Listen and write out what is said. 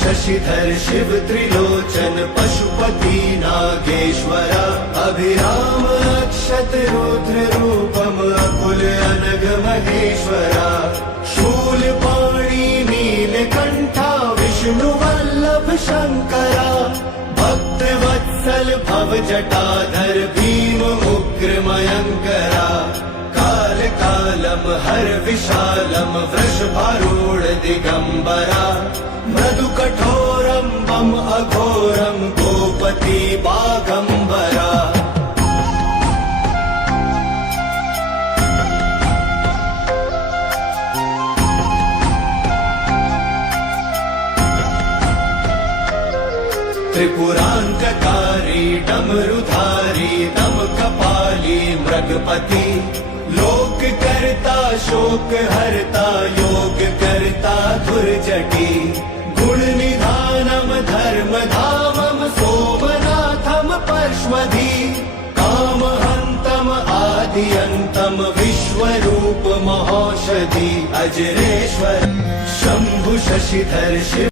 शशिधर शिव त्रिलोचन पशुपति नागेश्वरा अभिराम अक्षत रुद्र रूपम अकुल अनग महेश्वरा शूलपाणि नीलकंठा विष्णु वल्लभ शंकरा भक्त वत्सल भव जटाधर भीम उग्र मयंकरा काल कालम हर विशालम वृषभारूढ़ दिगंबरा मृदु कठोरम बम अघोरम गोपति बागंबरा त्रिपुरांतकारी डमरुधारी दम कपाली मृगपति लोक करता शोक हरता योग करता धुर्जटी गुण निधानम धर्म धामम सोमनाथम परश्वधी काम हंतम आदि अंतम विश्वरूप महौषधि अजरेश्वर शंभु शशिधर शिव